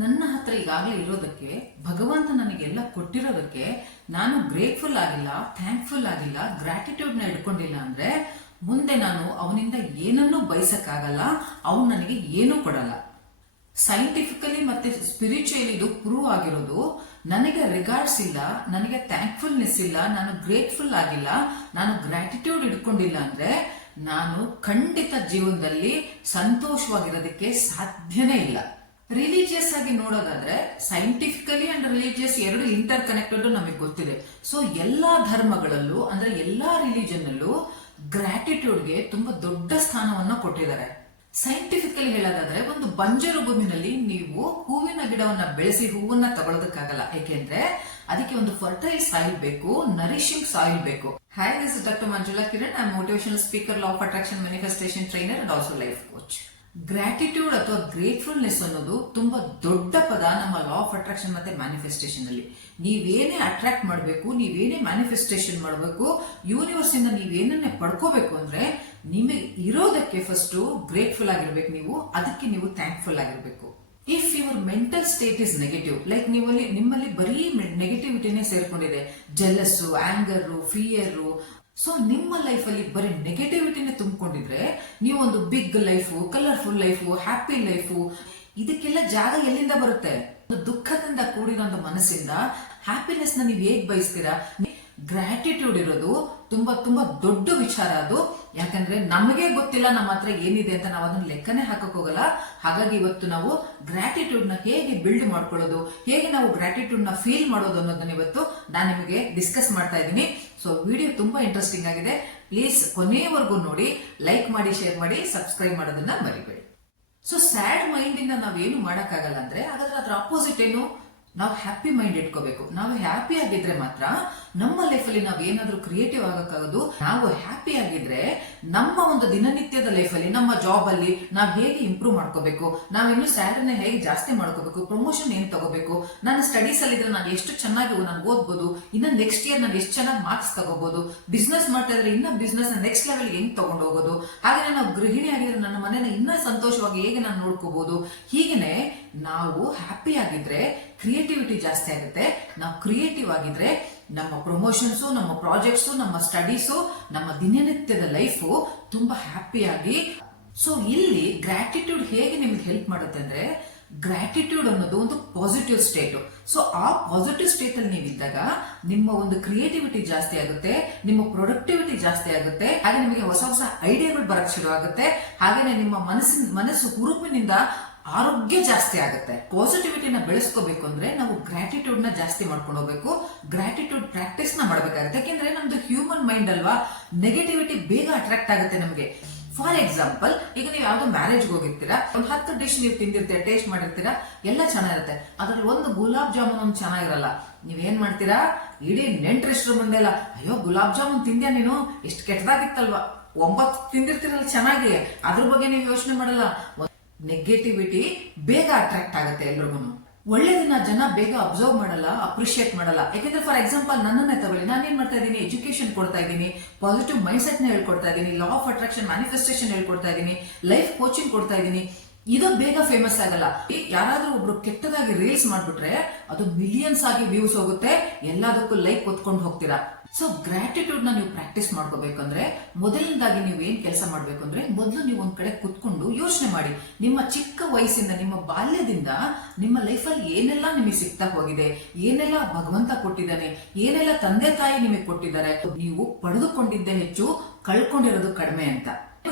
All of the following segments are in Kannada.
ನನ್ನ ಹತ್ರ ಈಗಾಗಲೇ ಇರೋದಕ್ಕೆ, ಭಗವಂತ ನನಗೆಲ್ಲ ಕೊಟ್ಟಿರೋದಕ್ಕೆ ನಾನು ಗ್ರೇಟ್ಫುಲ್ ಆಗಿಲ್ಲ ಥ್ಯಾಂಕ್ಫುಲ್ ಆಗಿಲ್ಲ ಗ್ರಾಟಿಟ್ಯೂಡ್ನ ಇಟ್ಕೊಂಡಿಲ್ಲ ಅಂದ್ರೆ ಮುಂದೆ ನಾನು ಅವನಿಂದ ಏನನ್ನೂ ಬಯಸಕ್ಕಾಗಲ್ಲ, ಅವನು ನನಗೆ ಏನೂ ಕೊಡಲ್ಲ. ಸೈಂಟಿಫಿಕಲಿ ಮತ್ತೆ ಸ್ಪಿರಿಚುಯಲಿ ಇದು ಪ್ರೂವ್ ಆಗಿರೋದು, ನನಗೆ ರಿಗಾರ್ಡ್ಸ್ ಇಲ್ಲ, ನನಗೆ ಥ್ಯಾಂಕ್ಫುಲ್ನೆಸ್ ಇಲ್ಲ, ನಾನು ಗ್ರೇಟ್ಫುಲ್ ಆಗಿಲ್ಲ, ನಾನು ಗ್ರಾಟಿಟ್ಯೂಡ್ ಇಟ್ಕೊಂಡಿಲ್ಲ ಅಂದ್ರೆ ನಾನು ಖಂಡಿತ ಜೀವನದಲ್ಲಿ ಸಂತೋಷವಾಗಿರೋದಕ್ಕೆ ಸಾಧ್ಯನೇ ಇಲ್ಲ. ರಿಲಿಜಿಯಸ್ ಆಗಿ ನೋಡೋದಾದ್ರೆ ಸೈಂಟಿಫಿಕಲಿ ಅಂಡ್ ರಿಲಿಜಿಯಸ್ ಎರಡು ಇಂಟರ್ ಕನೆಕ್ಟೆಡ್ ನಮಗೆ ಗೊತ್ತಿದೆ. ಸೊ ಎಲ್ಲಾ ಧರ್ಮಗಳಲ್ಲೂ, ಅಂದ್ರೆ ಎಲ್ಲಾ ರಿಲಿಜನ್ ಅಲ್ಲೂ ಗ್ರಾಟಿಟ್ಯೂಡ್ಗೆ ತುಂಬಾ ದೊಡ್ಡ ಸ್ಥಾನವನ್ನ ಕೊಟ್ಟಿದ್ದಾರೆ. ಸೈಂಟಿಫಿಕಲಿ ಹೇಳೋದಾದ್ರೆ, ಒಂದು ಬಂಜರು ಭೂಮಿನಲ್ಲಿ ನೀವು ಹೂವಿನ ಗಿಡವನ್ನ ಬೆಳೆಸಿ ಹೂವನ್ನ ತಗೊಳ್ಳೋದಕ್ಕಾಗಲ್ಲ ಏಕೆಂದ್ರೆ ಅದಕ್ಕೆ ಒಂದು ಫರ್ಟೈಲ್ ಸಾಯಿಲ್ ಬೇಕು ನರಿಶಿಂಗ್ ಸಾಯಿಲ್ ಬೇಕು. Hi this doctor Manjula Kiran I motivational speaker law of attraction manifestation trainer and also life coach gratitude ಅಥವಾ ಗ್ರೇಟ್ಫುಲ್ನೆಸ್ ಅನ್ನೋದು ತುಂಬಾ ದೊಡ್ಡ ಪದ ನಮ್ಮ ಲಾ ಆಫ್ ಅಟ್ರಾಕ್ಷನ್ ಮತ್ತೆ ಮ್ಯಾನಿಫೆಸ್ಟೇಷನ್ ಅಲ್ಲಿ. ನೀವೇನೇ ಅಟ್ರಾಕ್ಟ್ ಮಾಡಬೇಕು, ನೀವೇನೇ ಮ್ಯಾನಿಫೆಸ್ಟೇಷನ್ ಮಾಡಬೇಕು ಯೂನಿವರ್ಸ್ ಇಂದ ನೀವೇನನ್ನೇ ಪಡ್ಕೋಬೇಕು ಅಂದ್ರೆ ನಿಮಗೆ ಇರೋದಕ್ಕೆ ಫಸ್ಟ್ ಗ್ರೇಟ್ಫುಲ್ ಆಗಿರ್ಬೇಕು ನೀವು, ಅದಕ್ಕೆ ನೀವು ಥ್ಯಾಂಕ್ಫುಲ್ ಆಗಿರ್ಬೇಕು. If your mental state is negative like ನೀವಲ್ಲಿ ನಿಮ್ಮಲ್ಲಿ ಬರೀ ನೆಗೆಟಿವಿಟಿನೇ ಸೇರ್ಕೊಂಡಿದೆ. ಜಲಸ್ಸು ಆಂಗರ್ ಫಿಯರ್ ಸೊ ನಿಮ್ಮ ಲೈಫ್ ಅಲ್ಲಿ ಬರೀ ನೆಗೆಟಿವಿಟಿನೇ ತುಂಬಿಕೊಂಡಿದ್ರೆ ನೀವು ಒಂದು big life colourful life happy life ಇದಕ್ಕೆಲ್ಲ ಜಾಗ ಎಲ್ಲಿಂದ ಬರುತ್ತೆ? ದುಃಖದಿಂದ ದುಃಖದಿಂದ ಕೂಡಿರೋ ಮನಸ್ಸಿಂದ ಹ್ಯಾಪಿನೆಸ್ನ ನೀವು ಹೇಗ್ ಬಯಸ್ತೀರಾ? ಗ್ರಾಟಿಟ್ಯೂಡ್ ಇರೋದು ತುಂಬಾ ತುಂಬಾ ದೊಡ್ಡ ವಿಚಾರ ಅದು. ಯಾಕಂದ್ರೆ ನಮಗೆ ಗೊತ್ತಿಲ್ಲ ನಮ್ಮ ಹತ್ರ ಏನಿದೆ ಅಂತ ನಾವು ಅದನ್ನ ಲೆಕ್ಕನೇ ಹಾಕಕ್ ಹೋಗಲ್ಲ. ಹಾಗಾಗಿ ಇವತ್ತು ನಾವು ಗ್ರಾಟಿಟ್ಯೂಡ್ನ ಹೇಗೆ ಬಿಲ್ಡ್ ಮಾಡ್ಕೊಳ್ಳೋದು, ಹೇಗೆ ನಾವು ಗ್ರಾಟಿಟ್ಯೂಡ್ನ ಫೀಲ್ ಮಾಡೋದು ಅನ್ನೋದನ್ನ ಇವತ್ತು ನಾನು ನಿಮಗೆ ಡಿಸ್ಕಸ್ ಮಾಡ್ತಾ ಇದ್ದೀನಿ. ಸೊ ವಿಡಿಯೋ ತುಂಬಾ ಇಂಟ್ರೆಸ್ಟಿಂಗ್ ಆಗಿದೆ. ಪ್ಲೀಸ್ ಕೊನೆಯವರೆಗೂ ನೋಡಿ ಲೈಕ್ ಮಾಡಿ ಶೇರ್ ಮಾಡಿ ಸಬ್ಸ್ಕ್ರೈಬ್ ಮಾಡೋದನ್ನ ಮರಿಬೇಡಿ. ಸೊ ಸ್ಯಾಡ್ ಮೈಂಡ್ ಇಂದ ನಾವೇನು ಮಾಡೋಕ್ಕಾಗಲ್ಲ ಅಂದ್ರೆ ಹಾಗಾದ್ರೆ ಅದ್ರ ಅಪೋಸಿಟ್ ಏನು? ನಾವು ಹ್ಯಾಪಿ ಮೈಂಡ್ ಇಟ್ಕೋಬೇಕು. ನಾವು ಹ್ಯಾಪಿ ಆಗಿದ್ರೆ ಮಾತ್ರ ನಮ್ಮ ಲೈಫಲ್ಲಿ ನಾವು ಏನಾದ್ರೂ ಕ್ರಿಯೇಟಿವ್ ಆಗಕ್ಕಾಗೋದು, ನಾವು ಹ್ಯಾಪಿ ಆಗಿದ್ರೆ ನಮ್ಮ ಒಂದು ದಿನನಿತ್ಯದ ಲೈಫಲ್ಲಿ ನಮ್ಮ ಜಾಬ್ ಅಲ್ಲಿ ನಾವು ಹೇಗೆ ಇಂಪ್ರೂವ್ ಮಾಡ್ಕೋಬೇಕು, ನಾವು ಇನ್ನು ಸ್ಯಾಲರಿನ ಹೇಗೆ ಜಾಸ್ತಿ ಮಾಡ್ಕೋಬೇಕು ಪ್ರಮೋಷನ್ ಏನ್ ತಗೋಬೇಕು ನಾನು ಸ್ಟಡೀಸ್ ಅಲ್ಲಿ ಇದ್ರೆ ನಾನು ಎಷ್ಟು ಚೆನ್ನಾಗಿ ನಾನು ಓದ್ಬೋದು, ಇನ್ನ ನೆಕ್ಸ್ಟ್ ಇಯರ್ ನಾನು ಎಷ್ಟು ಚೆನ್ನಾಗಿ ಮಾರ್ಕ್ಸ್ ತಗೋಬಹುದು ಬಿಸ್ನೆಸ್ ಮಾಡ್ತಾ ಇದ್ರೆ ಇನ್ನ ಬಿಸ್ನೆಸ್ ನೆಕ್ಸ್ಟ್ ಲೆವೆಲ್ ಹೆಂಗ್ ತಗೊಂಡು ಹೋಗೋದು ಹಾಗೆ ನಾವು ಗೃಹಿಣಿ ಆಗಿದ್ರೆ ನನ್ನ ಮನೆನ ಇನ್ನ ಸಂತೋಷವಾಗಿ ಹೇಗೆ ನಾನು ನೋಡ್ಕೋಬಹುದು ಹೀಗೇನೆ ನಾವು ಹ್ಯಾಪಿ ಆಗಿದ್ರೆ ಕ್ರಿಯೇಟಿವಿಟಿ ಜಾಸ್ತಿ ಆಗುತ್ತೆ. ನಾವು ಕ್ರಿಯೇಟಿವ್ ಆಗಿದ್ರೆ, ನಮ್ಮ ಪ್ರಮೋಷನ್ಸು ನಮ್ಮ ಪ್ರಾಜೆಕ್ಟ್ಸು ನಮ್ಮ ಸ್ಟಡೀಸು ನಮ್ಮ ದಿನನಿತ್ಯದ ಲೈಫು ತುಂಬಾ ಹ್ಯಾಪಿಯಾಗಿ ಸೊ ಇಲ್ಲಿ ಗ್ರಾಟಿಟ್ಯೂಡ್ ಹೇಗೆ ನಿಮ್ಗೆ ಹೆಲ್ಪ್ ಮಾಡುತ್ತೆ ಅಂದ್ರೆ ಗ್ರಾಟಿಟ್ಯೂಡ್ ಅನ್ನೋದು ಒಂದು ಪಾಸಿಟಿವ್ ಸ್ಟೇಟ್ ಸೊ ಆ ಪಾಸಿಟಿವ್ ಸ್ಟೇಟ್ ಅಲ್ಲಿ ನೀವಿದ್ದಾಗ ನಿಮ್ಮ ಒಂದು ಕ್ರಿಯೇಟಿವಿಟಿ ಜಾಸ್ತಿ ಆಗುತ್ತೆ, ನಿಮ್ಮ ಪ್ರೊಡಕ್ಟಿವಿಟಿ ಜಾಸ್ತಿ ಆಗುತ್ತೆ, ಹಾಗೆ ನಿಮಗೆ ಹೊಸ ಹೊಸ ಐಡಿಯಾಗಳು ಬರಕ್ ಶುರು ಆಗುತ್ತೆ ಹಾಗೇನೆ ನಿಮ್ಮ ಮನಸ್ಸಿನ, ಮನಸ್ಸು ಹುರುಪಿನಿಂದ ಆರೋಗ್ಯ ಜಾಸ್ತಿ ಆಗುತ್ತೆ. ಪಾಸಿಟಿವಿಟಿನ ಬೆಳೆಸ್ಕೋಬೇಕು ಅಂದ್ರೆ ನಾವು ಗ್ರಾಟಿಟ್ಯೂಡ್ನ ಜಾಸ್ತಿ ಮಾಡ್ಕೊಂಡು ಹೋಗ್ಬೇಕು ಗ್ರಾಟಿಟ್ಯೂಡ್ ಪ್ರಾಕ್ಟೀಸ್ನ ಮಾಡ್ಬೇಕಾಗುತ್ತೆ. ಯಾಕೆಂದ್ರೆ ನಮ್ದು ಹ್ಯೂಮನ್ ಮೈಂಡ್ ಅಲ್ವಾ ನೆಗೆಟಿವಿಟಿ ಬೇಗ ಅಟ್ರಾಕ್ಟ್ ಆಗುತ್ತೆ ನಮಗೆ. ಫಾರ್ ಎಕ್ಸಾಂಪಲ್ ಈಗ ನೀವು ಯಾವ್ದೋ ಮ್ಯಾರೇಜ್ಗೆ ಹೋಗಿರ್ತೀರಾ, ಒಂದು ಹತ್ತು ಡಿಶ್ ನೀವು ತಿಂದಿರ್ತೀರಾ ಟೇಸ್ಟ್ ಮಾಡಿರ್ತೀರಾ, ಎಲ್ಲ ಚೆನ್ನಾಗಿರುತ್ತೆ. ಅದ್ರಲ್ಲಿ ಒಂದು ಗುಲಾಬ್ ಜಾಮೂನ್ ಒಂದು ಚೆನ್ನಾಗಿರಲ್ಲ. ನೀವೇನ್ ಮಾಡ್ತೀರಾ? ಇಡೀ ನೆಂಟ್ರೆಸ್ಟ್ರು ಮುಂದೆ ಬಂದೆಲ್ಲ ಅಯ್ಯೋ, ಗುಲಾಬ್ ಜಾಮೂನ್ ತಿಂದ್ಯಾ ನೀನು? ಎಷ್ಟು ಕೆಟ್ಟದಾಗಿತ್ತಲ್ವಾ ಒಂಬತ್ತು ತಿಂದಿರ್ತೀರಲ್ಲ ಚೆನ್ನಾಗಿ. ಅದ್ರ ಬಗ್ಗೆ ನೀವು ಯೋಚನೆ ಮಾಡಲ್ಲ. ನೆಗೆಟಿವಿಟಿ ಬೇಗ ಅಟ್ರಾಕ್ಟ್ ಆಗುತ್ತೆ ಎಲ್ರಿಗೂ ಒಳ್ಳೇದನ್ನ ಜನ ಬೇಗ ಅಬ್ಸರ್ವ್ ಮಾಡಲ್ಲ ಅಪ್ರಿಷಿಯೇಟ್ ಮಾಡಲ್ಲ. ಯಾಕಂದ್ರೆ ಫಾರ್ ಎಕ್ಸಾಂಪಲ್ ನನ್ನನ್ನೇ ತಗೊಳ್ಳಿ. ನಾನು ಏನ್ ಮಾಡ್ತಾ ಇದ್ದೀನಿ? ಎಜುಕೇಶನ್ ಕೊಡ್ತಾ ಇದ್ದೀನಿ. ಪಾಸಿಟಿವ್ ಮೈಂಡ್ ಸೆಟ್ನ ಹೇಳ್ಕೊಡ್ತಾ ಇದ್ದೀನಿ. ಲಾ ಆಫ್ ಅಟ್ರಾಕ್ಷನ್ ಮ್ಯಾನಿಫೆಸ್ಟೇಷನ್ ಹೇಳ್ಕೊಡ್ತಾ ಇದ್ದೀನಿ. ಲೈಫ್ ಕೋಚಿಂಗ್ ಕೊಡ್ತಾ ಇದ್ದೀನಿ. ಇದು ಬೇಗ ಫೇಮಸ್ ಆಗಲ್ಲ. ಯಾರಾದ್ರೂ ಒಬ್ರು ಕೆಟ್ಟದಾಗಿ ರೀಲ್ಸ್ ಮಾಡ್ಬಿಟ್ರೆ ಅದು ಮಿಲಿಯನ್ಸ್ ಆಗಿ ವ್ಯೂಸ್ ಹೋಗುತ್ತೆ. ಎಲ್ಲದಕ್ಕೂ ಲೈಕ್ ಒತ್ಕೊಂಡು ಹೋಗ್ತೀರಾ? ಸೊ ಗ್ರಾಟಿಟ್ಯೂಡ್ನ ನೀವು ಪ್ರಾಕ್ಟೀಸ್ ಮಾಡ್ಕೋಬೇಕಂದ್ರೆ ಮೊದಲನೇದಾಗಿ ನೀವು ಏನ್ ಕೆಲಸ ಮಾಡ್ಬೇಕು ಅಂದ್ರೆ ಮೊದಲು ನೀವು ಒಂದ್ ಕಡೆ ಕುತ್ಕೊಂಡು ಯೋಚನೆ ಮಾಡಿ. ನಿಮ್ಮ ಚಿಕ್ಕ ವಯಸ್ಸಿಂದ, ನಿಮ್ಮ ಬಾಲ್ಯದಿಂದ ನಿಮ್ಮ ಲೈಫಲ್ಲಿ ಏನೆಲ್ಲ ನಿಮಗೆ ಸಿಗ್ತಾ ಹೋಗಿದೆ, ಏನೆಲ್ಲ ಭಗವಂತ ಕೊಟ್ಟಿದ್ದಾನೆ, ಏನೆಲ್ಲ ತಂದೆ ತಾಯಿ ನಿಮಗೆ ಕೊಟ್ಟಿದ್ದಾರೆ, ನೀವು ಪಡೆದುಕೊಂಡಿದ್ದೇ ಹೆಚ್ಚು ಕಳ್ಕೊಂಡಿರೋದು ಕಡಿಮೆ ಅಂತ.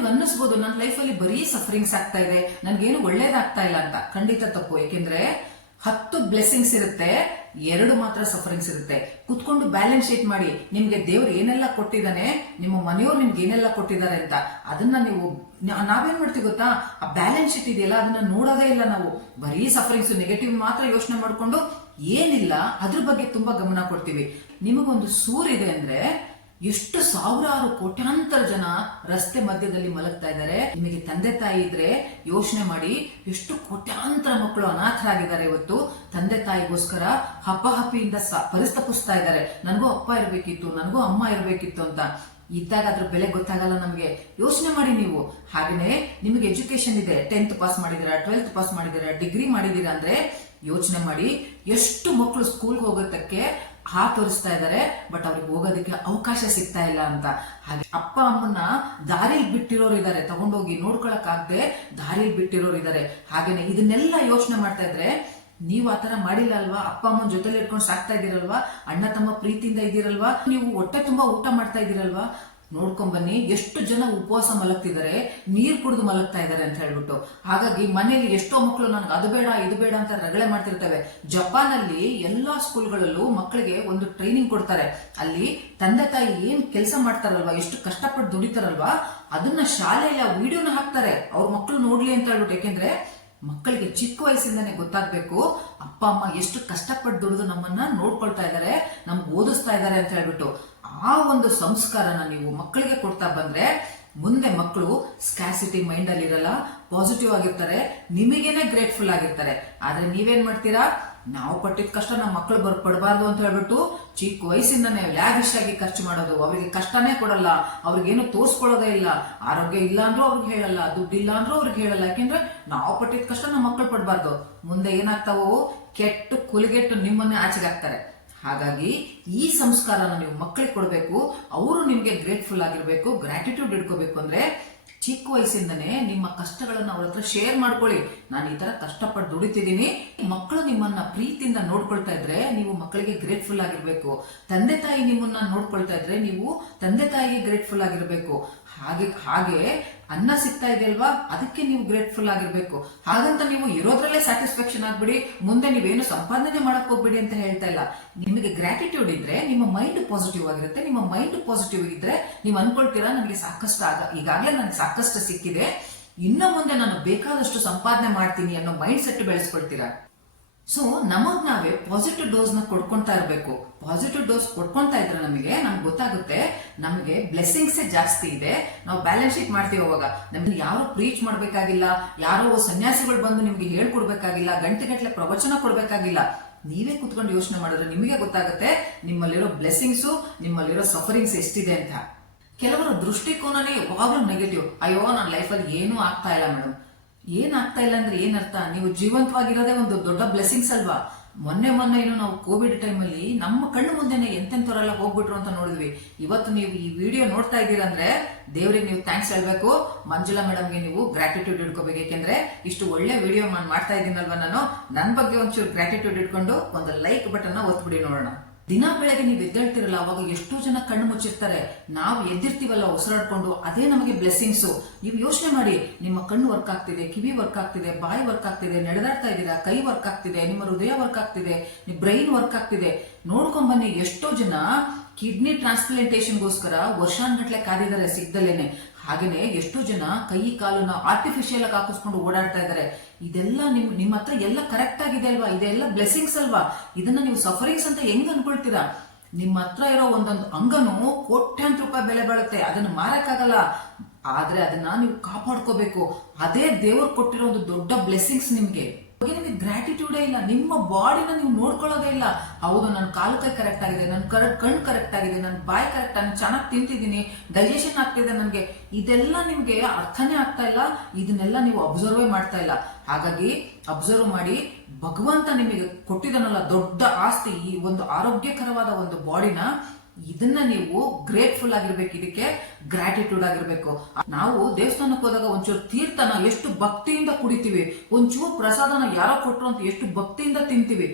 ಅನ್ನಿಸ್ಬೋದು, ನನ್ನ ಲೈಫಲ್ಲಿ ಬರೀ ಸಫರಿಂಗ್ಸ್ ಆಗ್ತಾ ಇದೆ, ನನ್ಗೇನು ಒಳ್ಳೇದಾಗ್ತಾ ಇಲ್ಲ ಅಂತ. ಖಂಡಿತ ತಪ್ಪು. ಏಕೆಂದ್ರೆ, ಹತ್ತು ಬ್ಲೆಸ್ಸಿಂಗ್ಸ್ ಇರುತ್ತೆ ಎರಡು ಮಾತ್ರ ಸಫರಿಂಗ್ಸ್ ಇರುತ್ತೆ. ಕುತ್ಕೊಂಡು ಬ್ಯಾಲೆನ್ಸ್ ಶೀಟ್ ಮಾಡಿ, ನಿಮ್ಗೆ ದೇವ್ರು ಏನೆಲ್ಲ ಕೊಟ್ಟಿದ್ದಾನೆ, ನಿಮ್ಮ ಮನೆಯವ್ರು ನಿಮ್ಗೆ ಏನೆಲ್ಲ ಕೊಟ್ಟಿದ್ದಾರೆ ಅಂತ, ಅದನ್ನ ನೀವು ನಾವೇನ್ ಮಾಡ್ತೀವಿ ಗೊತ್ತಾ? ಆ ಬ್ಯಾಲೆನ್ಸ್ ಶೀಟ್ ಇದೆಯಲ್ಲ, ಅದನ್ನ ನೋಡೋದೇ ಇಲ್ಲ ನಾವು. ಬರೀ ಸಫರಿಂಗ್ಸ್ ನೆಗೆಟಿವ್ ಮಾತ್ರ ಯೋಚನೆ ಮಾಡಿಕೊಂಡು ಏನಿಲ್ಲ, ಅದ್ರ ಬಗ್ಗೆ ತುಂಬಾ ಗಮನ ಕೊಡ್ತೀವಿ. ನಿಮಗೊಂದು ಸೂರ್ ಇದೆ ಅಂದ್ರೆ ಎಷ್ಟು ಸಾವಿರಾರು ಕೋಟ್ಯಾಂತರ ಜನ ರಸ್ತೆ ಮಧ್ಯದಲ್ಲಿ ಮಲಗ್ತಾ ಇದ್ದಾರೆ. ನಿಮಗೆ ತಂದೆ ತಾಯಿ ಇದ್ರೆ ಯೋಚನೆ ಮಾಡಿ ಎಷ್ಟು ಕೋಟ್ಯಾಂತರ ಮಕ್ಕಳು ಅನಾಥರಾಗಿದ್ದಾರೆ ಇವತ್ತು. ತಂದೆ ತಾಯಿಗೋಸ್ಕರ ಹಪ್ಪ ಹಪ್ಪಿಯಿಂದ ಪರಿಸ್ತಪಿಸ್ತಾ ಇದ್ದಾರೆ. ನನಗೂ ಅಪ್ಪ ಇರಬೇಕಿತ್ತು, ನನಗೂ ಅಮ್ಮ ಇರಬೇಕಿತ್ತು ಅಂತ. ಇದ್ದಾಗ ಅದ್ರ ಬೆಲೆ ಗೊತ್ತಾಗಲ್ಲ ನಮಗೆ. ಯೋಚನೆ ಮಾಡಿ ನೀವು. ಹಾಗೇನೆ ನಿಮಗೆ ಎಜುಕೇಶನ್ ಇದೆ. ಟೆಂತ್ ಪಾಸ್ ಮಾಡಿದಿರಾ ಟ್ವೆಲ್ತ್ ಪಾಸ್ ಮಾಡಿದಿರಾ ಡಿಗ್ರಿ ಮಾಡಿದಿರಾ ಅಂದ್ರೆ ಯೋಚನೆ ಮಾಡಿ ಎಷ್ಟು ಮಕ್ಕಳು ಸ್ಕೂಲ್ಗೆ ಹೋಗೋದಕ್ಕೆ ಹಾ ತೋರಿಸ್ತಾ ಇದ್ದಾರೆ ಬಟ್ ಅವ್ರಿಗೆ ಹೋಗೋದಕ್ಕೆ ಅವಕಾಶ ಸಿಗ್ತಾ ಇಲ್ಲ ಅಂತ. ಹಾಗೆ ಅಪ್ಪ, ಅಮ್ಮನ್ನ ದಾರಿಲಿ ಬಿಟ್ಟಿರೋರು ಇದ್ದಾರೆ ತಗೊಂಡೋಗಿ ನೋಡ್ಕೊಳಕ್ ಆಗದೆ ದಾರಿಲಿ ಬಿಟ್ಟಿರೋರು ಇದ್ದಾರೆ ಹಾಗೇನೆ ಇದನ್ನೆಲ್ಲ ಯೋಚನೆ ಮಾಡ್ತಾ ಇದ್ರೆ ನೀವು ಆತರ ಮಾಡಿಲ್ಲ ಅಲ್ವಾ? ಅಪ್ಪ, ಅಮ್ಮನ ಜೊತೆಲಿ ಇಟ್ಕೊಂಡು ಸಾಕ್ತಾ ಇದೀರಲ್ವಾ ಅಣ್ಣ, ತಮ್ಮ ಪ್ರೀತಿಯಿಂದ ಇದ್ದೀರಲ್ವಾ? ನೀವು ಹೊಟ್ಟೆ ತುಂಬಾ ಊಟ ಮಾಡ್ತಾ ಇದೀರಲ್ವಾ ನೋಡ್ಕೊಂಡ್ ಬನ್ನಿ. ಎಷ್ಟು ಜನ ಉಪವಾಸ ಮಲಗ್ತಿದ್ದಾರೆ, ನೀರು ಕುಡಿದು ಮಲಗ್ತಾ ಇದ್ದಾರೆ ಅಂತ ಹೇಳ್ಬಿಟ್ಟು. ಹಾಗಾಗಿ ಮನೆಯಲ್ಲಿ ಎಷ್ಟೋ ಮಕ್ಕಳು ನನಗೆ ಅದು ಬೇಡ, ಇದು ಬೇಡ ಅಂತ ರಗಳೆ ಮಾಡ್ತಿರ್ತವೆ. ಜಪಾನ್ ಅಲ್ಲಿ ಎಲ್ಲಾ ಸ್ಕೂಲ್ಗಳಲ್ಲೂ ಮಕ್ಕಳಿಗೆ ಒಂದು ಟ್ರೈನಿಂಗ್ ಕೊಡ್ತಾರೆ. ಅಲ್ಲಿ ತಂದೆ ತಾಯಿ ಏನ್ ಕೆಲಸ ಮಾಡ್ತಾರಲ್ವಾ, ಎಷ್ಟು ಕಷ್ಟಪಟ್ಟು ದುಡಿತಾರಲ್ವಾ, ಅದನ್ನ ಶಾಲೆಯ ವಿಡಿಯೋನ ಹಾಕ್ತಾರೆ. ಅವ್ರ ಮಕ್ಕಳು ನೋಡ್ಲಿ ಅಂತ ಹೇಳ್ಬಿಟ್ಟು. ಯಾಕೆಂದ್ರೆ ಮಕ್ಕಳಿಗೆ ಚಿಕ್ಕ ವಯಸ್ಸಿಂದನೇ ಗೊತ್ತಾಗ್ಬೇಕು, ಅಪ್ಪ ಅಮ್ಮ ಎಷ್ಟು ಕಷ್ಟಪಟ್ಟು ದುಡಿದು ನಮ್ಮನ್ನ ನೋಡ್ಕೊಳ್ತಾ ಇದ್ದಾರೆ, ನಮ್ಗೆ ಓದಿಸ್ತಾ ಇದ್ದಾರೆ ಅಂತ ಹೇಳ್ಬಿಟ್ಟು. ಆ ಒಂದು ಸಂಸ್ಕಾರನ ನೀವು ಮಕ್ಕಳಿಗೆ ಕೊಡ್ತಾ ಬಂದ್ರೆ, ಮುಂದೆ ಮಕ್ಕಳು ಸ್ಕ್ಯಾಸಿಟಿ ಮೈಂಡ್ ಅಲ್ಲಿ ಇರಲ್ಲ ಪಾಸಿಟಿವ್ ಆಗಿರ್ತಾರೆ, ನಿಮಗೇನೆ ಗ್ರೇಟ್ಫುಲ್ ಆಗಿರ್ತಾರೆ. ಆದ್ರೆ ನೀವೇನ್ ಮಾಡ್ತೀರಾ? ನಾವು ಪಟ್ಟಿದ ಕಷ್ಟ ನಮ್ಮ ಮಕ್ಕಳು ಬರ್, ಪಡಬಾರ್ದು ಅಂತ ಹೇಳ್ಬಿಟ್ಟು ಚಿಕ್ಕ ವಯಸ್ಸಿಂದನೇ ಲ್ಯಾವಿಶ್ ಆಗಿ ಖರ್ಚು ಮಾಡೋದು. ಅವರಿಗೆ ಕಷ್ಟನೇ ಕೊಡಲ್ಲ. ಅವ್ರಿಗೇನು ತೋರಿಸ್ಕೊಳ್ಳೋದೇ ಇಲ್ಲ. ಆರೋಗ್ಯ ಇಲ್ಲ ಅಂದ್ರೂ ಅವ್ರಿಗೆ ಹೇಳಲ್ಲ. ದುಡ್ಡು ಇಲ್ಲ ಅಂದ್ರೂ ಅವ್ರಿಗೆ ಹೇಳಲ್ಲ. ಯಾಕೆಂದ್ರೆ ನಾವು ಪಟ್ಟಿದ ಕಷ್ಟ ನಮ್ಮ ಮಕ್ಕಳು ಪಡಬಾರ್ದು. ಮುಂದೆ ಏನಾಗ್ತಾವೋ ಕೆಟ್ಟು ಕುಲಿಗೆಟ್ಟು ನಿಮ್ಮನ್ನೇ ಆಚೆಗೆ ಹಾಕ್ತಾರೆ. ಹಾಗಾಗಿ ಈ ಸಂಸ್ಕಾರನ ನೀವು ಮಕ್ಕಳಿಗೆ ಕೊಡಬೇಕು, ಅವರು ನಿಮಗೆ ಗ್ರೇಟ್ಫುಲ್ ಆಗಿರಬೇಕು ಗ್ರಾಟಿಟ್ಯೂಡ್ ಇಟ್ಕೋಬೇಕು ಅಂದ್ರೆ ಚಿಕ್ಕ ವಯಸ್ಸಿಂದನೇ ನಿಮ್ಮ ಕಷ್ಟಗಳನ್ನ ಅವ್ರ ಹತ್ರ ಶೇರ್ ಮಾಡ್ಕೊಳ್ಳಿ. ನಾನು ಈ ತರ ಕಷ್ಟಪಟ್ಟು ದುಡಿತಿದ್ದೀನಿ. ಮಕ್ಕಳು ನಿಮ್ಮನ್ನ ಪ್ರೀತಿಯಿಂದ ನೋಡ್ಕೊಳ್ತಾ ಇದ್ರೆ ನೀವು ಮಕ್ಕಳಿಗೆ ಗ್ರೇಟ್ಫುಲ್ ಆಗಿರ್ಬೇಕು. ತಂದೆ ತಾಯಿ ನಿಮ್ಮನ್ನ ನೋಡ್ಕೊಳ್ತಾ ಇದ್ರೆ ನೀವು ತಂದೆ ತಾಯಿಗೆ ಗ್ರೇಟ್ಫುಲ್ ಆಗಿರ್ಬೇಕು. ಹಾಗೆ ಹಾಗೆ ಅನ್ನ ಸಿಗ್ತಾ ಇದೆ ಅಲ್ವಾ? ಅದಕ್ಕೆ ನೀವು ಗ್ರೇಟ್ಫುಲ್ ಆಗಿರ್ಬೇಕು. ಹಾಗಂತ ನೀವು ಇರೋದ್ರಲ್ಲೇ ಸ್ಯಾಟಿಸ್ಫ್ಯಾಕ್ಷನ್ ಆಗ್ಬಿಡಿ. ಮುಂದೆ ನೀವೇನು ಸಂಪಾದನೆ ಮಾಡಕ್ ಹೋಗ್ಬಿಡಿ ಅಂತ ಹೇಳ್ತಾ ಇಲ್ಲ. ನಿಮಗೆ ಗ್ರಾಟಿಟ್ಯೂಡ್ ಇದ್ರೆ ನಿಮ್ಮ ಮೈಂಡ್ ಪಾಸಿಟಿವ್ ಆಗಿರುತ್ತೆ. ನಿಮ್ಮ ಮೈಂಡ್ ಪಾಸಿಟಿವ್ ಇದ್ರೆ ನೀವು ಅನ್ಕೊಳ್ತೀರಾ ನನಗೆ ಸಾಕಷ್ಟು ಆಗ ಈಗಾಗಲೇ ನನಗೆ ಸಾಕಷ್ಟು ಸಿಕ್ಕಿದೆ. ಇನ್ನು ಮುಂದೆ ನಾನು ಬೇಕಾದಷ್ಟು ಸಂಪಾದನೆ ಮಾಡ್ತೀನಿ ಅನ್ನೋ ಮೈಂಡ್ ಸೆಟ್ ಬೆಳೆಸ್ಕೊಳ್ತೀರಾ? ಸೊ ನಮಗ್ ನಾವೇ ಪಾಸಿಟಿವ್ ಡೋಸ್ನ ಕೊಡ್ಕೊಂತಾ ಇರಬೇಕು. ಪಾಸಿಟಿವ್ ಡೋಸ್ ಕೊಡ್ಕೊಂತ ಇದ್ರೆ ನಮಗೆ, ನಮ್ಗೆ ಗೊತ್ತಾಗುತ್ತೆ, ನಮಗೆ ಬ್ಲೆಸ್ಸಿಂಗ್ಸ್ ಜಾಸ್ತಿ ಇದೆ. ನಾವು ಬ್ಯಾಲೆನ್ಸ್ ಶೀಟ್ ಮಾಡ್ತೀವಿ ಅವಾಗ. ನಮ್ಗೆ ಯಾರು ಪ್ರೀಚ್ ಮಾಡ್ಬೇಕಾಗಿಲ್ಲ, ಯಾರೋ ಸನ್ಯಾಸಿಗಳು ಬಂದು ನಿಮ್ಗೆ ಹೇಳ್ಕೊಡ್ಬೇಕಾಗಿಲ್ಲ ಗಂಟೆಗಟ್ಟಲೆ ಪ್ರವಚನ ಕೊಡ್ಬೇಕಾಗಿಲ್ಲ. ನೀವೇ ಕುತ್ಕೊಂಡು ಯೋಚನೆ ಮಾಡಿದ್ರೆ ನಿಮಗೆ ಗೊತ್ತಾಗುತ್ತೆ, ನಿಮ್ಮಲ್ಲಿರೋ ಬ್ಲೆಸ್ಸಿಂಗ್ಸು ನಿಮ್ಮಲ್ಲಿರೋ ಸಫರಿಂಗ್ಸ್ ಎಷ್ಟಿದೆ ಅಂತ. ಕೆಲವರ ದೃಷ್ಟಿಕೋನನೇ ಯಾವಾಗಲೂ ನೆಗೆಟಿವ್ ಅಯ್ಯೋ ನನ್ನ ಲೈಫಲ್ಲಿ ಏನೂ ಆಗ್ತಾ ಇಲ್ಲ ಮೇಡಮ್ ಏನ್ ಆಗ್ತಾ ಇಲ್ಲ ಅಂದ್ರೆ ಏನರ್ಥ? ನೀವು ಜೀವಂತವಾಗಿರೋದೇ ಒಂದು ದೊಡ್ಡ ಬ್ಲೆಸ್ಸಿಂಗ್ಸ್ ಅಲ್ವಾ? ಮೊನ್ನೆ ಮೊನ್ನೆ ಏನು ನಾವು ಕೋವಿಡ್ ಟೈಮಲ್ಲಿ ನಮ್ಮ ಕಣ್ಣು ಮುಂದೆನೆ ಎಂತೆಂಥವರೆಲ್ಲ ಹೋಗ್ಬಿಟ್ರು ಅಂತ ನೋಡಿದ್ವಿ. ಇವತ್ತು ನೀವು ಈ ವಿಡಿಯೋ ನೋಡ್ತಾ ಇದ್ದೀರಾ ಅಂದ್ರೆ ದೇವ್ರಿಗೆ ನೀವು ಥ್ಯಾಂಕ್ಸ್ ಹೇಳ್ಬೇಕು. ಮಂಜುಳಾ ಮೇಡಮ್ಗೆ ನೀವು ಗ್ರಾಟಿಟ್ಯೂಡ್ ಇಟ್ಕೋಬೇಕು. ಯಾಕೆಂದ್ರೆ ಇಷ್ಟು ಒಳ್ಳೆ ವಿಡಿಯೋ ನಾನು ಮಾಡ್ತಾ ಇದ್ದೀನಲ್ವಾ ನಾನು? ನನ್ನ ಬಗ್ಗೆ ಒಂಚೂರು ಗ್ರಾಟಿಟ್ಯೂಡ್ ಇಟ್ಕೊಂಡು ಒಂದು ಲೈಕ್ ಬಟನ್ ಒತ್ಬಿಡಿ ನೋಡೋಣ. ದಿನ ಬೆಳಗ್ಗೆ ನೀವು ಎದ್ದೇಳ್ತಿರಲ್ಲ, ಅವಾಗ ಎಷ್ಟೋ ಜನ ಕಣ್ಣು ಮುಚ್ಚಿರ್ತಾರೆ. ನಾವು ಎದ್ದಿರ್ತೀವಲ್ಲ ಉಸಿರಾಡ್ಕೊಂಡು, ಅದೇ ನಮಗೆ ಬ್ಲೆಸ್ಸಿಂಗ್ಸು ನೀವು ಯೋಚನೆ ಮಾಡಿ, ನಿಮ್ಮ ಕಣ್ಣು ವರ್ಕ್ ಆಗ್ತಿದೆ, ಕಿವಿ ವರ್ಕ್ ಆಗ್ತಿದೆ, ಬಾಯಿ ವರ್ಕ್ ಆಗ್ತಿದೆ, ನಡೆದಾಡ್ತಾ ಇದ್ದೀರಾ, ಕೈ ವರ್ಕ್ ಆಗ್ತಿದೆ, ನಿಮ್ಮ ಹೃದಯ ವರ್ಕ್ ಆಗ್ತಿದೆ, ನಿಮ್ಮ ಬ್ರೈನ್ ವರ್ಕ್ ಆಗ್ತಿದೆ. ನೋಡ್ಕೊಂಬನ್ನಿ ಎಷ್ಟೋ ಜನ ಕಿಡ್ನಿ ಟ್ರಾನ್ಸ್ಪ್ಲಾಂಟೇಶನ್ಗೋಸ್ಕರ ವರ್ಷಾನ್ಗಟ್ಲೆ ಕಾದಿದ್ದಾರೆ ಸಿಗ್ದಲೇನೆ ಹಾಗೇನೆ ಎಷ್ಟೋ ಜನ ಕೈ ಕಾಲನ್ನ ಆರ್ಟಿಫಿಷಿಯಲ್ ಆಗಿ ಹಾಕಿಸ್ಕೊಂಡು ಓಡಾಡ್ತಾ ಇದ್ದಾರೆ. ಇದೆಲ್ಲ ನಿಮ್, ನಿಮ್ಮ ಹತ್ರ ಎಲ್ಲ ಕರೆಕ್ಟ್ ಆಗಿದೆ ಅಲ್ವಾ? ಇದೆಲ್ಲ ಬ್ಲೆಸ್ಸಿಂಗ್ಸ್ ಅಲ್ವಾ? ಇದನ್ನ ನೀವು ಸಫರಿಂಗ್ಸ್ ಅಂತ ಹೆಂಗ್ ಅನ್ಕೊಳ್ತೀರಾ? ನಿಮ್ಮ ಹತ್ರ ಇರೋ ಒಂದೊಂದು ಅಂಗನು ಕೋಟ್ಯಾಂತ ರೂಪಾಯಿ ಬೆಲೆ ಬಾಳುತ್ತೆ. ಅದನ್ನ ಮಾರಕ್ಕಾಗಲ್ಲ. ಆದ್ರೆ ಅದನ್ನ ನೀವು ಕಾಪಾಡ್ಕೋಬೇಕು. ಅದೇ ದೇವರು ಕೊಟ್ಟಿರೋ ಒಂದು ದೊಡ್ಡ ಬ್ಲೆಸ್ಸಿಂಗ್ಸ್ ನಿಮ್ಗೆ. ನಿಮಗೆ ಗ್ರಾಟಿಟ್ಯೂಡೇ ಇಲ್ಲ. ನಿಮ್ಮ ಬಾಡಿನ ನೀವು ನೋಡ್ಕೊಳ್ಳೋದೇ ಇಲ್ಲ. ಹೌದು ನನ್ನ ಕಾಲು ಕೈ ಕರೆಕ್ಟ್ ಆಗಿದೆ ನನ್ನ ಕರ, ಕಣ್ಣು ಕರೆಕ್ಟ್ ಆಗಿದೆ ನನ್ನ ಬಾಯಿ ಕರೆಕ್ಟ್ ನಾನು ಚೆನ್ನಾಗಿ ತಿಂತಿದ್ದೀನಿ ಡೈಜೆಷನ್ ಆಗ್ತಿದೆ ನನಗೆ. ಇದೆಲ್ಲ ನಿಮಗೆ ಅರ್ಥನೇ ಆಗ್ತಾ ಇಲ್ಲ. ಇದನ್ನೆಲ್ಲ ನೀವು ಅಬ್ಸರ್ವೇ ಮಾಡ್ತಾ ಇಲ್ಲ. ಹಾಗಾಗಿ ಅಬ್ಸರ್ವ್ ಮಾಡಿ, ಭಗವಂತ ನಿಮಗೆ ಕೊಟ್ಟಿದನಲ್ಲ ದೊಡ್ಡ ಆಸ್ತಿ, ಈ ಒಂದು ಆರೋಗ್ಯಕರವಾದ ಒಂದು ಬಾಡಿನ ಇದನ್ನ ನೀವು ಗ್ರೇಟ್ಫುಲ್ ಆಗಿರ್ಬೇಕು, ಇದಕ್ಕೆ ಗ್ರಾಟಿಟ್ಯೂಡ್ ಆಗಿರ್ಬೇಕು. ನಾವು ದೇವಸ್ಥಾನಕ್ಕೆ ಹೋದಾಗ ಒಂಚೂರು ತೀರ್ಥನ ಎಷ್ಟು ಭಕ್ತಿಯಿಂದ ಕುಡಿತೀವಿ, ಒಂಚೂರು ಪ್ರಸಾದನ ಯಾರೋ ಕೊಟ್ರು ಅಂತ ಎಷ್ಟು ಭಕ್ತಿಯಿಂದ ತಿಂತೀವಿ.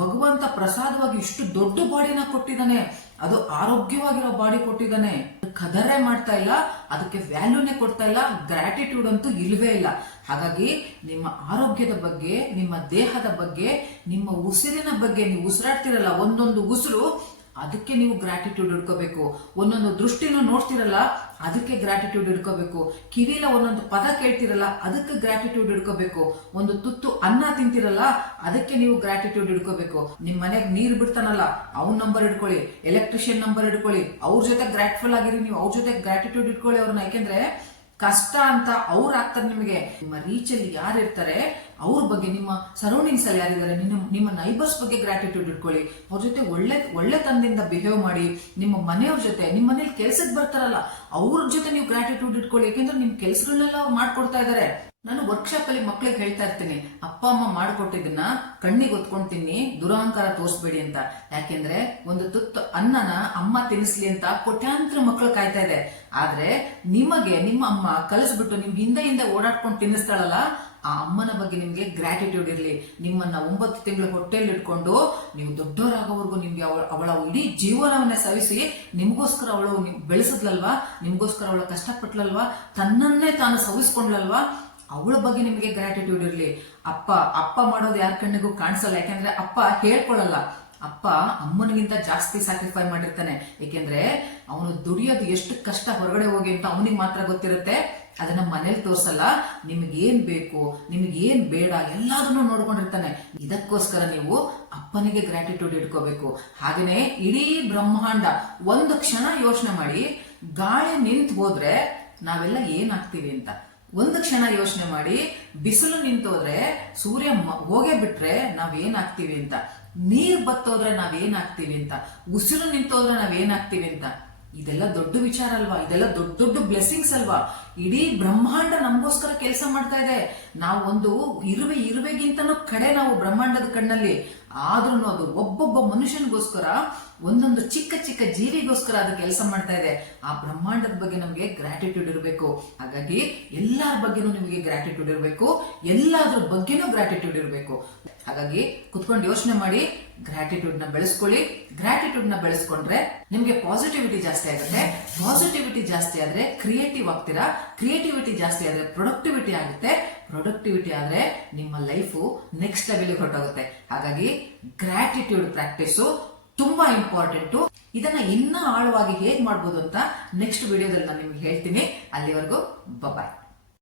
ಭಗವಂತ ಪ್ರಸಾದವಾಗಿ ಇಷ್ಟು ದೊಡ್ಡ ಬಾಡಿನ ಕೊಟ್ಟಿದ್ದಾನೆ, ಅದು ಆರೋಗ್ಯವಾಗಿರೋ ಬಾಡಿ ಕೊಟ್ಟಿದ್ದಾನೆ. ಕದರೆ ಮಾಡ್ತಾ ಇಲ್ಲ, ಅದಕ್ಕೆ ವ್ಯಾಲ್ಯೂನೇ ಕೊಡ್ತಾ ಇಲ್ಲ ಗ್ರಾಟಿಟ್ಯೂಡ್ ಅಂತೂ ಇಲ್ವೇ ಇಲ್ಲ. ಹಾಗಾಗಿ ನಿಮ್ಮ ಆರೋಗ್ಯದ ಬಗ್ಗೆ, ನಿಮ್ಮ ದೇಹದ ಬಗ್ಗೆ, ನಿಮ್ಮ ಉಸಿರಿನ ಬಗ್ಗೆ, ನೀವು ಉಸಿರಾಡ್ತಿರಲ್ಲ, ಒಂದೊಂದು ಉಸಿರು ಅದಕ್ಕೆ ನೀವು ಗ್ರಾಟಿಟ್ಯೂಡ್ ಇಡ್ಕೋಬೇಕು ಒಂದೊಂದು ದೃಷ್ಟಿನೂ ನೋಡ್ತಿರಲ್ಲ, ಅದಕ್ಕೆ ಗ್ರಾಟಿಟ್ಯೂಡ್ ಇಡ್ಕೋಬೇಕು ಕಿವಿಲ ಒಂದೊಂದು ಪದ ಕೇಳ್ತಿರಲ್ಲ, ಅದಕ್ಕೆ ಗ್ರಾಟಿಟ್ಯೂಡ್ ಇಡ್ಕೋಬೇಕು ಒಂದು ತುತ್ತು ಅನ್ನ ತಿಂತಿರಲ್ಲ, ಅದಕ್ಕೆ ನೀವು ಗ್ರಾಟಿಟ್ಯೂಡ್ ಇಡ್ಕೋಬೇಕು ನಿಮ್ ಮನೆಗೆ ನೀರ್ ಬಿಡ್ತಾನಲ್ಲ, ಅವ್ನ ನಂಬರ್ ಇಟ್ಕೊಳ್ಳಿ ಎಲೆಕ್ಟ್ರಿಷಿಯನ್ ನಂಬರ್ ಇಟ್ಕೊಳ್ಳಿ ಅವ್ರ ಜೊತೆ ಗ್ರಾಟ್ಫುಲ್ ಆಗಿರಿ ನೀವು, ಅವ್ರ ಜೊತೆ ಗ್ರಾಟಿಟ್ಯೂಡ್ ಇಟ್ಕೊಳ್ಳಿ ಅವ್ರನ್ನ. ಯಾಕೆಂದ್ರೆ ಕಷ್ಟ ಅಂತ ಅವ್ರು ಆಗ್ತಾರೆ ನಿಮಗೆ. ನಿಮ್ಮ ರೀಚ್ ಅಲ್ಲಿ ಯಾರು ಇರ್ತಾರೆ, ಅವ್ರ ಬಗ್ಗೆ ನಿಮ್ಮ ಸರೌಂಡಿಂಗ್ಸ್ ಅಲ್ಲಿ ಯಾರಿದ್ದಾರೆ ನಿಮ್ಮ ನಿಮ್ಮ ನೈಬರ್ಸ್ ಬಗ್ಗೆ ಗ್ರಾಟಿಟ್ಯೂಡ್ ಇಟ್ಕೊಳ್ಳಿ. ಅವ್ರ ಜೊತೆ ಒಳ್ಳೆ ಒಳ್ಳೆ ತಂದಿಂದ ಬಿಹೇವ್ ಮಾಡಿ, ನಿಮ್ಮ ಮನೆಯವ್ರ ಜೊತೆ, ನಿಮ್ಮ ಮನೇಲಿ ಕೆಲ್ಸಕ್ಕೆ ಬರ್ತಾರಲ್ಲ, ಅವ್ರ ಜೊತೆ ನೀವು ಗ್ರಾಟಿಟ್ಯೂಡ್ ಇಟ್ಕೊಳ್ಳಿ. ಯಾಕೆಂದ್ರೆ ನಿಮ್ ಕೆಲ್ಸಗಳನ್ನೆಲ್ಲ ಅವ್ರು ಮಾಡ್ಕೊಡ್ತಾ ಇದಾರೆ. ನಾನು ವರ್ಕ್ಶಾಪ್ ಅಲ್ಲಿ ಮಕ್ಳಿಗೆ ಹೇಳ್ತಾ ಇರ್ತೀನಿ, ಅಪ್ಪ, ಅಮ್ಮ ಮಾಡಿಕೊಟ್ಟಿದ್ದನ್ನ ಕಣ್ಣಿಗೆ ಒತ್ಕೊಂತೀನಿ ತಿನ್ನಿ ದುರಹಂಕಾರ ತೋರಿಸ್ಬೇಡಿ ಅಂತ. ಯಾಕೆಂದ್ರೆ ಒಂದು ತುತ್ತು ಅನ್ನನ ಅಮ್ಮ ತಿನ್ನಿಸ್ಲಿ ಅಂತ ಕೋಟ್ಯಾಂತರ ಮಕ್ಳು ಕಾಯ್ತಾ ಇದೆ. ಆದ್ರೆ ನಿಮಗೆ ನಿಮ್ಮ ಅಮ್ಮ ಕಲಿಸ್ಬಿಟ್ಟು ನಿಮ್ ಹಿಂದೆ ಹಿಂದೆ ಓಡಾಡ್ಕೊಂಡು ತಿನ್ನಿಸ್ತಾಳಲ್ಲ, ಆ ಅಮ್ಮನ ಬಗ್ಗೆ ನಿಮ್ಗೆ ಗ್ರಾಟಿಟ್ಯೂಡ್ ಇರಲಿ. ನಿಮ್ಮನ್ನ ಒಂಬತ್ತು ತಿಂಗಳು ಹೊಟ್ಟೆಯಲ್ಲಿ ಇಟ್ಕೊಂಡು ನೀವು ದೊಡ್ಡವರಾಗೋವರೆಗೂ ನಿಮ್ಗೆ ಅವಳ ಅವಳ ಇಡೀ ಜೀವನವನ್ನ ಸವಿಸಿ, ನಿಮ್ಗೋಸ್ಕರ ಅವಳು ಬೆಳೆಸಿದ್ಲಲ್ವಾ, ನಿಮ್ಗೋಸ್ಕರ ಅವಳು ಕಷ್ಟಪಟ್ಲಲ್ವಾ, ತನ್ನನ್ನೇ ತಾನು ಸವಿಸ್ಕೊಂಡ್ಲಲ್ವಾ ಅವಳ ಬಗ್ಗೆ ನಿಮಗೆ ಗ್ರಾಟಿಟ್ಯೂಡ್ ಇರಲಿ. ಅಪ್ಪ ಅಪ್ಪ ಮಾಡೋದು ಯಾರ ಕಣ್ಣಿಗೂ ಕಾಣಿಸಲ್ಲ. ಯಾಕಂದ್ರೆ ಅಪ್ಪ ಹೇಳ್ಕೊಳ್ಳಲ್ಲ ಅಪ್ಪ ಅಮ್ಮನಿಗಿಂತ ಜಾಸ್ತಿ ಸ್ಯಾಕ್ರಿಫೈ ಮಾಡಿರ್ತಾನೆ. ಏಕೆಂದ್ರೆ ಅವನು ದುಡಿಯೋದು ಎಷ್ಟು ಕಷ್ಟ ಹೊರಗಡೆ ಹೋಗಿ ಅಂತ ಅವನಿಗೆ ಮಾತ್ರ ಗೊತ್ತಿರುತ್ತೆ. ಅದನ್ನ ಮನೇಲಿ ತೋರ್ಸಲ್ಲ. ನಿಮ್ಗೆ ಏನ್ ಬೇಕು ನಿಮ್ಗೆ ಏನ್ ಬೇಡ, ಎಲ್ಲದನ್ನು ನೋಡ್ಕೊಂಡಿರ್ತಾನೆ. ಇದಕ್ಕೋಸ್ಕರ ನೀವು ಅಪ್ಪನಿಗೆ ಗ್ರಾಟಿಟ್ಯೂಡ್ ಇಟ್ಕೋಬೇಕು. ಹಾಗೇನೆ ಇಡೀ ಬ್ರಹ್ಮಾಂಡ ಒಂದು ಕ್ಷಣ ಯೋಚನೆ ಮಾಡಿ, ಗಾಳಿ ನಿಂತು ಹೋದ್ರೆ ನಾವೆಲ್ಲ ಏನಾಗ್ತೀವಿ ಅಂತ. ಒಂದು ಕ್ಷಣ ಯೋಚನೆ ಮಾಡಿ, ಬಿಸಿಲು ನಿಂತೋದ್ರೆ ಸೂರ್ಯ ಹೋಗೇ ಬಿಟ್ರೆ ನಾವ್ ಏನಾಗ್ತೀವಿ ಅಂತ. ನೀರ್ ಬತ್ತೋದ್ರೆ ನಾವ್ ಏನಾಗ್ತೀವಿ ಅಂತ. ಉಸಿರು ನಿಂತೋದ್ರೆ ನಾವ್ ಏನಾಗ್ತೀವಿ ಅಂತ. ಇದೆಲ್ಲ ದೊಡ್ಡ ವಿಚಾರ ಅಲ್ವಾ? ಇದೆಲ್ಲ ದೊಡ್ಡ ದೊಡ್ಡ ಬ್ಲೆಸ್ಸಿಂಗ್ಸ್ ಅಲ್ವಾ? ಇಡೀ ಬ್ರಹ್ಮಾಂಡ ನಮಗೋಸ್ಕರ ಕೆಲಸ ಮಾಡ್ತಾ ಇದೆ. ನಾವು ಒಂದು ಇರುವೆ, ಇರುವೆಗಿಂತನೂ ಕಡೆ ನಾವು ಬ್ರಹ್ಮಾಂಡದ ಕಣ್ಣಲ್ಲಿ. ಆದ್ರೂ ಅದು ಒಬ್ಬೊಬ್ಬ ಮನುಷ್ಯನಿಗೋಸ್ಕರ, ಒಂದೊಂದು ಚಿಕ್ಕ ಚಿಕ್ಕ ಜೀವಿಗೋಸ್ಕರ ಅದು ಕೆಲಸ ಮಾಡ್ತಾ ಇದೆ. ಆ ಬ್ರಹ್ಮಾಂಡದ ಬಗ್ಗೆ ನಮಗೆ ಗ್ರಾಟಿಟ್ಯೂಡ್ ಇರಬೇಕು. ಹಾಗಾಗಿ ಎಲ್ಲರ ಬಗ್ಗೆನೂ ನಿಮಗೆ ಗ್ರಾಟಿಟ್ಯೂಡ್ ಇರಬೇಕು. ಎಲ್ಲಾದ್ರ ಬಗ್ಗೆನೂ ಗ್ರಾಟಿಟ್ಯೂಡ್ ಇರಬೇಕು. ಹಾಗಾಗಿ ಕುತ್ಕೊಂಡು ಯೋಚನೆ ಮಾಡಿ ಗ್ರಾಟಿಟ್ಯೂಡ್ನ ಬೆಳೆಸ್ಕೊಳ್ಳಿ. ಗ್ರಾಟಿಟ್ಯೂಡ್ನ ಬೆಳೆಸ್ಕೊಂಡ್ರೆ ನಿಮ್ಗೆ ಪಾಸಿಟಿವಿಟಿ ಜಾಸ್ತಿ ಆಗುತ್ತೆ. ಪಾಸಿಟಿವಿಟಿ ಜಾಸ್ತಿ ಆದ್ರೆ ಕ್ರಿಯೇಟಿವ್ ಆಗ್ತೀರಾ? ಕ್ರಿಯೇಟಿವಿಟಿ ಜಾಸ್ತಿ ಆದ್ರೆ ಪ್ರೊಡಕ್ಟಿವಿಟಿ ಆಗುತ್ತೆ. ಪ್ರೊಡಕ್ಟಿವಿಟಿ ಆದ್ರೆ ನಿಮ್ಮ ಲೈಫು ನೆಕ್ಸ್ಟ್ ಲೆವೆಲ್ಗೆ ಹೊರಟೋಗುತ್ತೆ. ಹಾಗಾಗಿ ಗ್ರಾಟಿಟ್ಯೂಡ್ ಪ್ರಾಕ್ಟೀಸು ತುಂಬಾ ಇಂಪಾರ್ಟೆಂಟು ಇದನ್ನ ಇನ್ನ ಆಳವಾಗಿ ಹೇಗ್ ಮಾಡ್ಬೋದು ಅಂತ ನೆಕ್ಸ್ಟ್ ವಿಡಿಯೋದಲ್ಲಿ ನಾನು ನಿಮ್ಗೆ ಹೇಳ್ತೀನಿ. ಅಲ್ಲಿವರೆಗೂ ಬಾಯ್